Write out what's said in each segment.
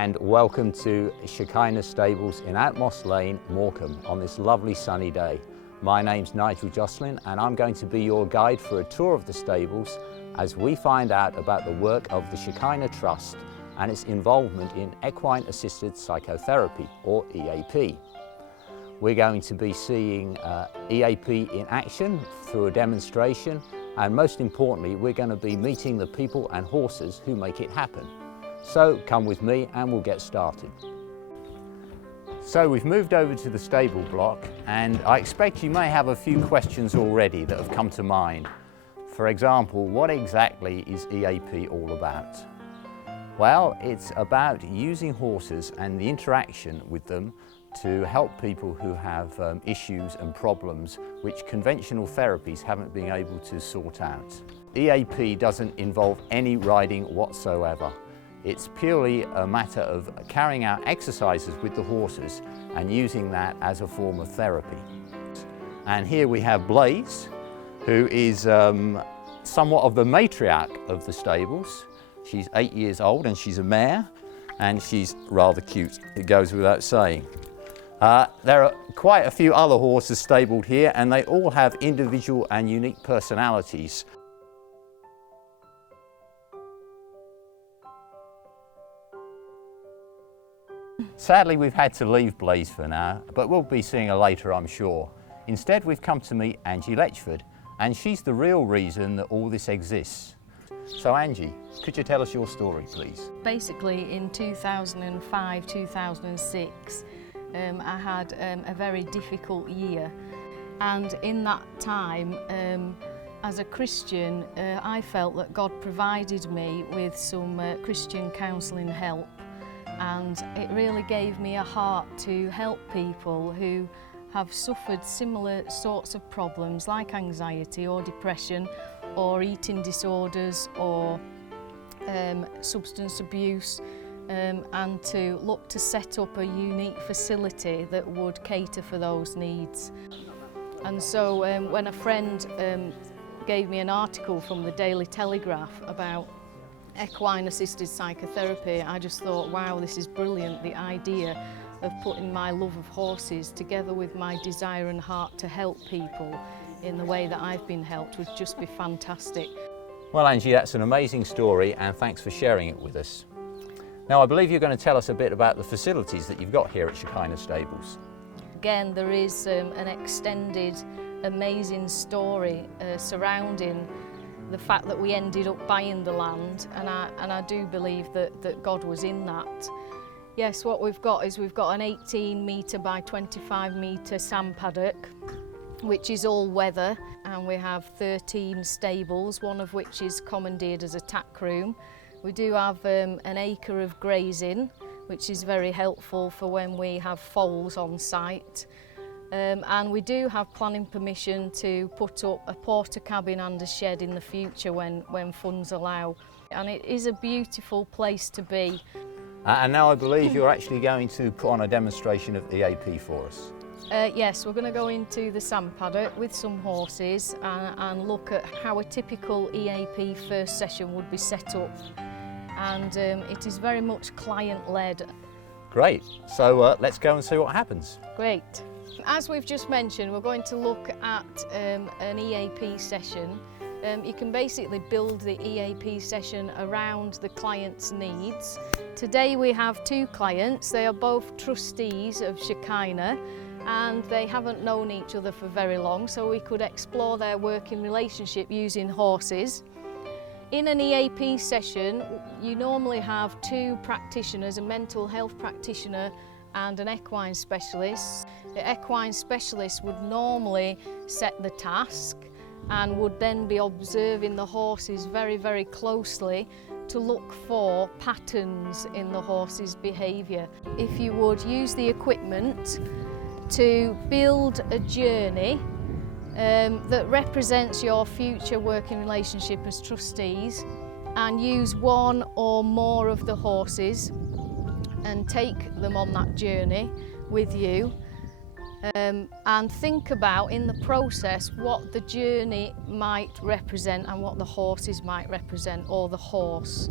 and welcome to Shekinah Stables in Outmoss Lane, Morecambe on this lovely sunny day. My name's Nigel Jocelyn and I'm going to be your guide for a tour of the stables as we find out about the work of the Shekinah Trust and its involvement in equine assisted psychotherapy, or EAP. We're going to be seeing EAP in action through a demonstration, and most importantly we're going to be meeting the people and horses who make it happen. So come with me and we'll get started. So we've moved over to the stable block, and I expect you may have a few questions already that have come to mind. For example, what exactly is EAP all about? Well, it's about using horses and the interaction with them to help people who have issues and problems which conventional therapies haven't been able to sort out. EAP doesn't involve any riding whatsoever. It's purely a matter of carrying out exercises with the horses and using that as a form of therapy. And here we have Blaze, who is somewhat of the matriarch of the stables. She's 8 years old and she's a mare, and she's rather cute, it goes without saying. There are quite a few other horses stabled here, and they all have individual and unique personalities. Sadly, we've had to leave Blaze for now, but we'll be seeing her later, I'm sure. Instead, we've come to meet Angie Letchford, and she's the real reason that all this exists. So Angie, could you tell us your story, please? Basically, in 2005-2006, I had a very difficult year, and in that time, as a Christian, I felt that God provided me with some Christian counselling help, and it really gave me a heart to help people who have suffered similar sorts of problems like anxiety or depression or eating disorders or substance abuse, and to look to set up a unique facility that would cater for those needs. And so when a friend gave me an article from the Daily Telegraph about equine assisted psychotherapy, I just thought, wow, this is brilliant. The idea of putting my love of horses together with my desire and heart to help people in the way that I've been helped would just be fantastic. Well, Angie, that's an amazing story, and thanks for sharing it with us. Now, I believe you're going to tell us a bit about the facilities that you've got here at Shekinah Stables. Again, there is an extended, amazing story surrounding the fact that we ended up buying the land, and I do believe that God was in that. Yes, what we've got is we've got an 18 metre by 25 metre sand paddock, which is all weather, and we have 13 stables, one of which is commandeered as a tack room. We do have an acre of grazing, which is very helpful for when we have foals on site. And we do have planning permission to put up a porter cabin and a shed in the future when funds allow. And it is a beautiful place to be. And now I believe you're actually going to put on a demonstration of EAP for us. Yes, we're going to go into the sand paddock with some horses and look at how a typical EAP first session would be set up. And it is very much client-led. Great, so let's go and see what happens. Great. As we've just mentioned, we're going to look at an EAP session. You can basically build the EAP session around the client's needs. Today we have two clients. They are both trustees of Shekinah, and they haven't known each other for very long, so we could explore their working relationship using horses. In an EAP session, you normally have two practitioners, a mental health practitioner and an equine specialist. The equine specialist would normally set the task and would then be observing the horses very, very closely to look for patterns in the horse's behaviour. If you would use the equipment to build a journey that represents your future working relationship as trustees, and use one or more of the horses and take them on that journey with you, and think about in the process what the journey might represent and what the horses might represent, or the horse.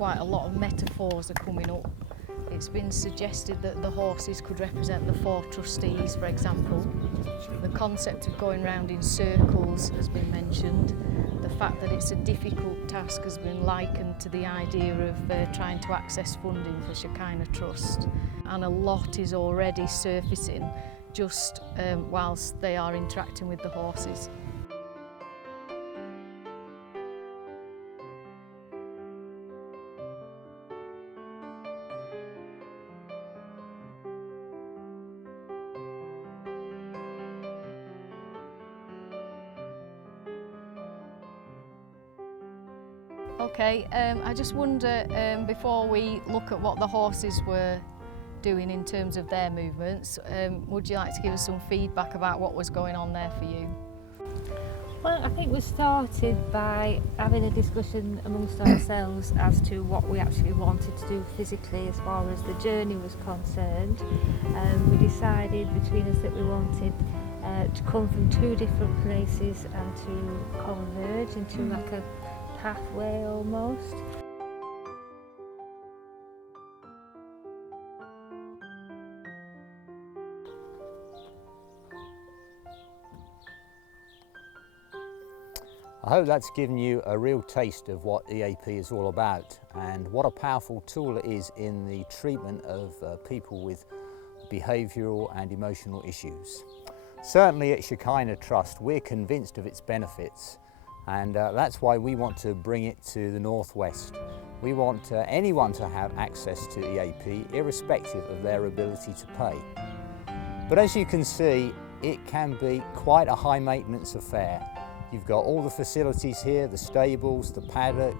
quite a lot of metaphors are coming up. It's been suggested that the horses could represent the 4 trustees, for example. The concept of going round in circles has been mentioned. The fact that it's a difficult task has been likened to the idea of trying to access funding for Shekinah Trust. And a lot is already surfacing just whilst they are interacting with the horses. Okay, I just wonder, before we look at what the horses were doing in terms of their movements, would you like to give us some feedback about what was going on there for you? Well, I think we started by having a discussion amongst ourselves as to what we actually wanted to do physically as far as the journey was concerned. We decided between us that we wanted to come from 2 different places and to converge into like a pathway almost. I hope that's given you a real taste of what EAP is all about and what a powerful tool it is in the treatment of people with behavioural and emotional issues. Certainly at Shekinah Trust we're convinced of its benefits, and that's why we want to bring it to the Northwest. We want anyone to have access to EAP irrespective of their ability to pay. But as you can see, it can be quite a high maintenance affair. You've got all the facilities here, the stables, the paddock,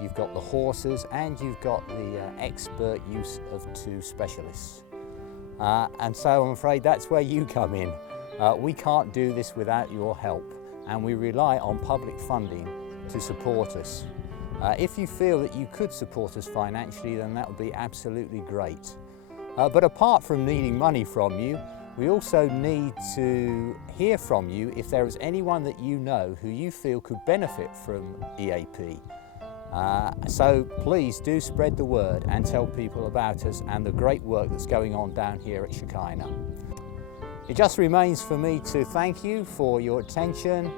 you've got the horses, and you've got the expert use of 2 specialists. And so I'm afraid that's where you come in. We can't do this without your help, and we rely on public funding to support us. If you feel that you could support us financially, then that would be absolutely great. But apart from needing money from you, we also need to hear from you if there is anyone that you know who you feel could benefit from EAP. So please do spread the word and tell people about us and the great work that's going on down here at Shekinah. It just remains for me to thank you for your attention.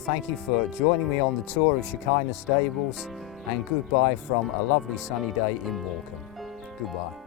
Thank you for joining me on the tour of Shekinah Stables, and goodbye from a lovely sunny day in Morecambe. Goodbye.